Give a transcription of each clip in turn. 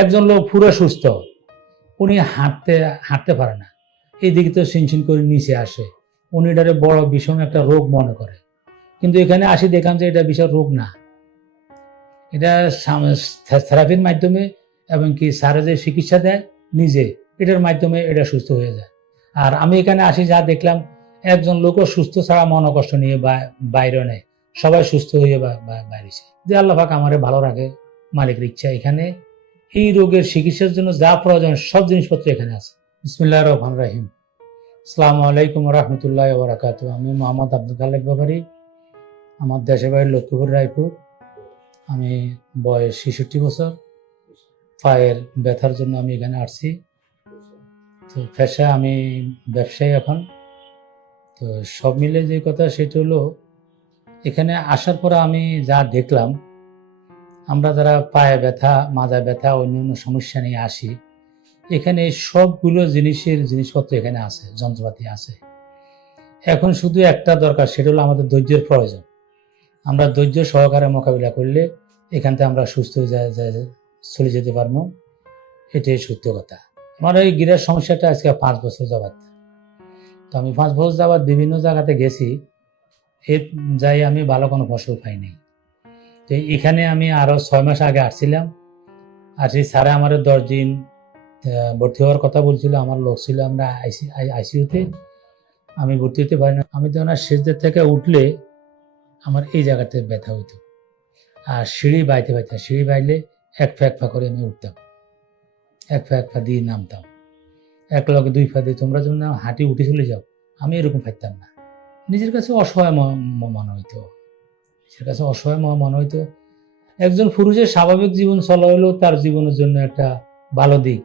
একজন লোক পুরো সুস্থ। উনি হাঁটতে হাঁটতে পারে না। এইদিকে তো সিনসিন করে নিচে আসে। উনি এটারে বড় বিষম একটা রোগ মনে করে। কিন্তু এখানে আসি দেখলাম যে এটা বিশাল রোগ না। এটা থেরাপির মাধ্যমে এবং কি স্যারে যে চিকিৎসা দেয় নিজে, এটার মাধ্যমে এটা সুস্থ হয়ে যায়। আর আমি এখানে আসি যা দেখলাম, একজন লোকও সুস্থ ছাড়া মন কষ্ট নিয়ে বাইরে নেয় সবাই সুস্থ হয়ে বাইরেছে যে আল্লাহ পাক আমারে ভালো রাখে, মালিকের ইচ্ছা এখানে। এই রোগের চিকিৎসার জন্য যা প্রয়োজন, সব জিনিসপত্র এখানে আছে। বিসমিল্লাহ রহমান রাহিম। আসসালামু আলাইকুম রহমতুল্লাহ বরাকাত আমি মোহাম্মদ আব্দুল খালেক ব্যাপারী। আমার দেশের বাড়ি লক্ষ্মীপুর, রায়পুর। আমি বয়স ছেষট্টি বছর। পায়ের ব্যথার জন্য আমি এখানে আসছি। তো পেশা আমি ব্যবসায়ী এখন। তো সব মিলে যে কথা, সেটা হলো, এখানে আসার পরে আমি যা দেখলাম আমরা যারা পায়ে ব্যথা মাজা ব্যথা অন্যান্য সমস্যা নিয়ে আসি, এখানে সবগুলো জিনিসের জিনিসপত্র এখানে আছে, যন্ত্রপাতি আছে। এখন শুধু একটা দরকার, সেটা হলো আমাদের ধৈর্যের প্রয়োজন। আমরা ধৈর্য সহকারে মোকাবিলা করলে এখান থেকে আমরা সুস্থ হয়ে চলে যেতে পারব। এটাই সত্য কথা। আমার এই গিরের সমস্যাটা আজকে পাঁচ বছর যাবাত তো আমি পাঁচ বছর যাবাত বিভিন্ন জায়গাতে গেছি, এর যাই আমি ভালো কোনো ফসল পাইনি। এখানে আমি আরও ছয় মাস আগে আসছিলাম। আর সেই আমার দশ দিন ভর্তি হওয়ার কথা বলছিল, আমার লোক ছিল আমরা আইসি আইসিইউতে। আমি ভর্তি হতে পারি না। আমি তো ওনার শেষদের থেকে উঠলে আমার এই জায়গাতে ব্যথা হইতো। আর সিঁড়ি বাইতে বাইতে, সিঁড়ি বাইলে এক ফা এক ফা করে আমি উঠতাম। এক ফা এক ফা দিয়ে নামতাম। এক লগে দুই ফা দিয়ে তোমরা যেমন হাঁটি উঠে চলে যাও, আমি এরকম পারতাম না। নিজের কাছে অসহায় মনে হইতো। নিজের কাছে অসহায় ম- মনে হইতো। একজন পুরুষের স্বাভাবিক জীবন চলা হলেও তার জীবনের জন্য একটা ভালো দিক।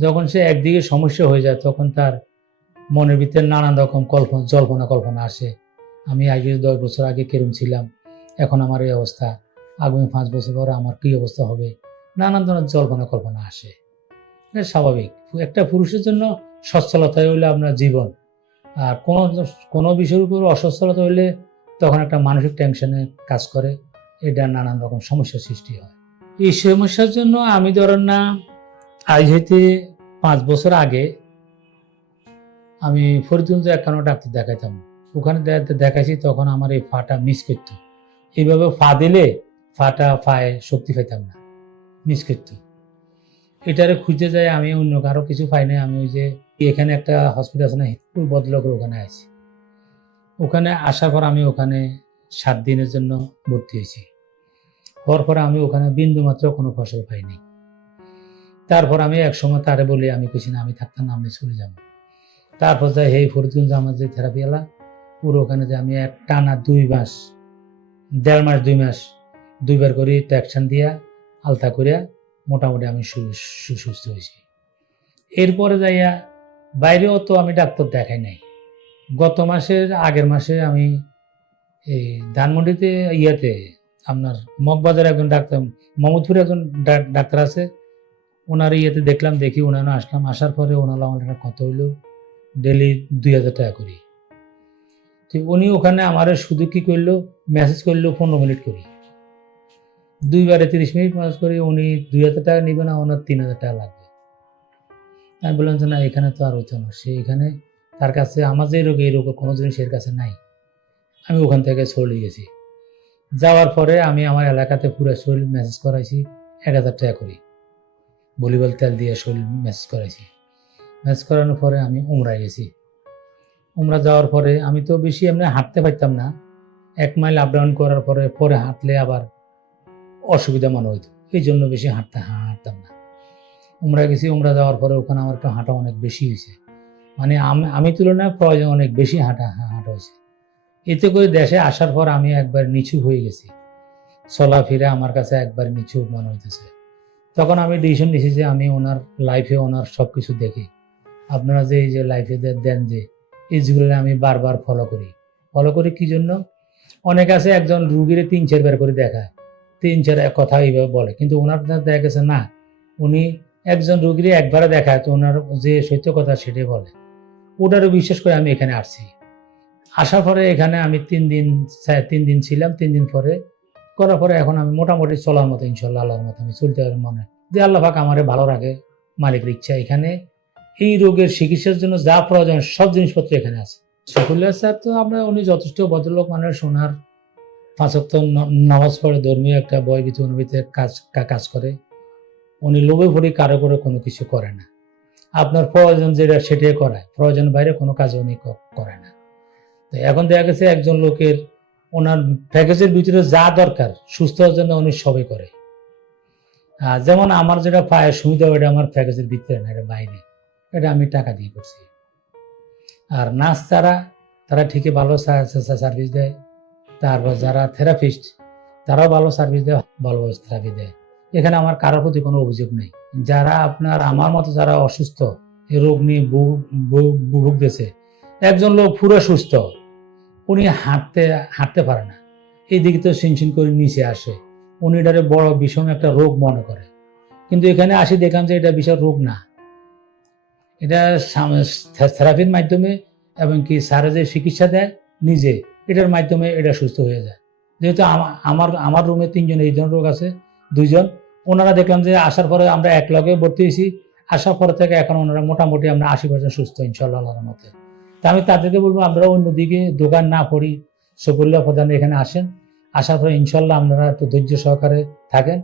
যখন সে একদিকে সমস্যা হয়ে যায়, তখন তার মনের ভিতরে নানান রকম কল্পনা, জল্পনা কল্পনা আসে। আমি আগে দশ বছর আগে কেরম ছিলাম, এখন আমার এই অবস্থা। আগামী পাঁচ বছর পরে আমার কী অবস্থা হবে? নানান ধরনের জল্পনা কল্পনা আসে। এটা স্বাভাবিক। একটা পুরুষের জন্য সচ্ছলতাই হইলে আপনার জীবন। আর কোনো কোনো বিষয়ের উপর অসচ্ছলতা হইলে তখন একটা মানসিক টেনশনে কাজ করে, এটা নানান রকম সমস্যার সৃষ্টি হয়। এই সমস্যার জন্য আমি ধরেন না, আজ হইতে পাঁচ বছর আগে আমি ফরিদগঞ্জে একখানো ডাক্তার দেখাইতাম। ওখানে দেখাইছি তখন আমার এই ফাটা মিস করত। এইভাবে ফা দিলে ফাটা ফায়ে শক্তি পাইতাম না মিস করত। এটারে খুঁজতে যাই আমি অন্য কারও কিছু পাই নাই, আমি ওই যে এখানে একটা হসপিটাল আছে না বদলকের ওখানে আছি। ওখানে আসার পর আমি ওখানে সাত দিনের জন্য ভর্তি হয়েছি। হওয়ার পরে আমি ওখানে বিন্দু মাত্র কোনো ফসল পাইনি। তারপর আমি এক সময় তারে বলি, আমি কিছু না, আমি থাকতাম না, আমি চলে যাব। তারপর যাই হেই ফরিদগঞ্জ, আমার যে থেরাপি এলা, পুরো ওখানে যে আমি এক টানা দুই মাস, দেড় মাস, দুই মাস, দুইবার করে ট্যাকশন দিয়া, আলতা করিয়া মোটামুটি আমি সু- সু- সুস্থ হয়েছি। এরপরে যাইয়া বাইরেও তো আমি ডাক্তার দেখাই নাই। গত মাসের আগের মাসে আমি এই ধানমন্ডিতে ইয়াতে আপনার মগবাজার একজন ডাক্তার মমদপুরে একজন ডাক্তার আছে। ওনার ইয়েতে দেখলাম, দেখি ওনারা আসলাম। আসার পরে ওনার আমার কত হইল? ডেলি দুই হাজার টাকা করি। তো উনি ওখানে আমার শুধু কি করল? মেসেজ করল, পনেরো মিনিট করি। দুইবারে তিরিশ মিনিট মেসেজ করি, উনি দুই হাজার টাকা নিবে না, ওনার তিন হাজার টাকা লাগবে। আমি বললাম যে না, এখানে তো আর হইতো না। সে এখানে তার কাছে আমার যে রোগ এই রোগ কোনো জিনিসের কাছে নাই। আমি ওখান থেকে চলে গেছি। যাওয়ার পরে আমি আমার এলাকাতে পুরো শরীর মেসেজ করাইছি, এক হাজার টাকা করি। ভলিবল তেল দিয়ে শরীর মেসেজ করাইছি। ম্যাচ করানোর পরে আমি উমরায় গেছি। উমরা যাওয়ার পরে আমি তো বেশি এমনি হাঁটতে পারতাম না। এক মাইল আপ ডাউন করার পরে পরে হাঁটলে আবার অসুবিধা মনে হইতো। এই জন্য বেশি হাঁটতে হাঁটতাম না। উমরা গেছি, উমরা যাওয়ার পরে ওখানে আমার একটু হাঁটা অনেক বেশি হয়েছে। মানে আমি আমি তুলনায় প্রয়োজন অনেক বেশি হাঁটা হাঁটা হয়েছে। এতে করে দেশে আসার পর আমি একবার নিচু হয়ে গেছি। চলাফেরা আমার কাছে একবার নিচু মনে হইতেছে। তখন আমি ডিসিশন নিয়েছি যে আমি ওনার লাইফে ওনার সব কিছু দেখি। আপনারা যে এই যে লাইফে দেন যে, এই যেগুলো আমি বারবার ফলো করি। ফলো করি কি জন্য? অনেক আছে একজন রুগীর তিন চারবার করে দেখায়। তিন চার এক কথা এইভাবে বলে। কিন্তু ওনার দেখা গেছে না। উনি একজন রুগীর একবারে দেখায় তো ওনার যে সত্য কথা সেটাই বলে। ওটারও বিশ্বাস করে আমি এখানে আসছি। আসার পরে এখানে আমি তিন দিন তিন দিন ছিলাম, তিন দিন পরে। করার পরে এখন আমি মোটামুটি চলার মতো, ইনশাল্লাহ, আল্লাহর মতো আমি চলতে পারি মনে। যে আল্লাহ পাক আমারে ভালো রাখে, মালিকের ইচ্ছা এখানে। এই রোগের চিকিৎসার জন্য যা প্রয়োজন, সব জিনিসপত্র এখানে আছে। শফিউল্লাহ স্যার তো আমরা, উনি যথেষ্ট ভদ্রলোক মানে সোনার পাঁচক্ত নামাজ পড়ে, ধর্মীয় একটা বই ভীতি অনুভূতিতে কাজ কাজ করে। উনি লোভে পড়ে কারও করে কোনো কিছু করে না। আপনার প্রয়োজন যেটা সেটাই করায়। প্রয়োজন বাইরে কোনো কাজ উনি করে না। তো এখন দেখা গেছে একজন লোকের, ওনার প্যাকেজের ভিতরে যা দরকার সুস্থ হওয়ার জন্য উনি সবই করে। যেমন আমার যেটা পায় সুবিধা ওটা আমার প্যাকেজের ভিতরে না, এটা বাইরে। এটা আমি টাকা দিয়ে করছি। আর নার্স তারা তারা ঠিকই ভালো সার্ভিস দেয়। তারপর যারা থেরাপিস্ট তারাও ভালো সার্ভিস দেয়, ভালো থেরাপি দেয়। এখানে আমার কারোর প্রতি কোনো অভিযোগ নেই। যারা আপনার আমার মতো যারা অসুস্থ, এই রোগ নিয়ে ভুগতেছে, একজন লোক পুরো সুস্থ, উনি হাঁটতে হাঁটতে পারে না। এই দিকে তো সিনসিন করে নিচে আসে। উনি এটারে বড় বিষম একটা রোগ মনে করে। কিন্তু এখানে আসি দেখলাম যে এটা বিশাল রোগ না। এটা থেরাপির মাধ্যমে এবং কি স্যারে যে চিকিৎসা দেয় নিজে, এটার মাধ্যমে এটা সুস্থ হয়ে যায়। যেহেতু আমার আমার রুমে তিনজন এই ধরনের রোগ আছে, দুইজন ওনারা দেখলাম যে আসার পরে আমরা এক লগে ভর্তি হয়েছি। আসার পর থেকে এখন ওনারা মোটামুটি আমরা আশি পার্সেন্ট সুস্থ ইনশাল্লাহ মতে তা আমি তাদেরকে বলব আমরা অন্যদিকে দোকান না পড়ি। সফুল্লাহ প্রধান এখানে আসেন। আসার পরে ইনশাল্লাহ আপনারা একটু ধৈর্য সহকারে থাকেন,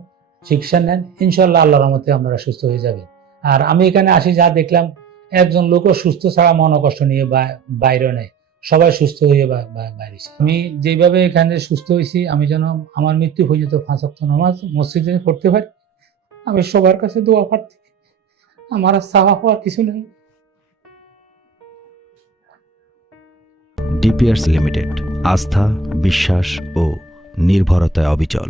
চিকিৎসা নেন। ইনশাল্লাহ আল্লাহর মতে আপনারা সুস্থ হয়ে যাবেন। আর আমি এখানে আসি, যা দেখলাম, একজন লোকও সুস্থ ছাড়া মন কষ্ট নিয়ে বাইরে নেয়। সবাই সুস্থ হয়ে বাইরেছে আমি যেভাবে এখানে সুস্থ হয়েছি, আমি যেন আমার মৃত্যু যেত পাঁচ অক্ট নামাজ মসজিদে পড়তে পারি, আমি সবার কাছে দোয়া পাঠি আমার সাহা হওয়ার কিছু নেই। ডিপিয়ার্স লিমিটেড, আস্থা, বিশ্বাস ও নির্ভরতায় অবিচল।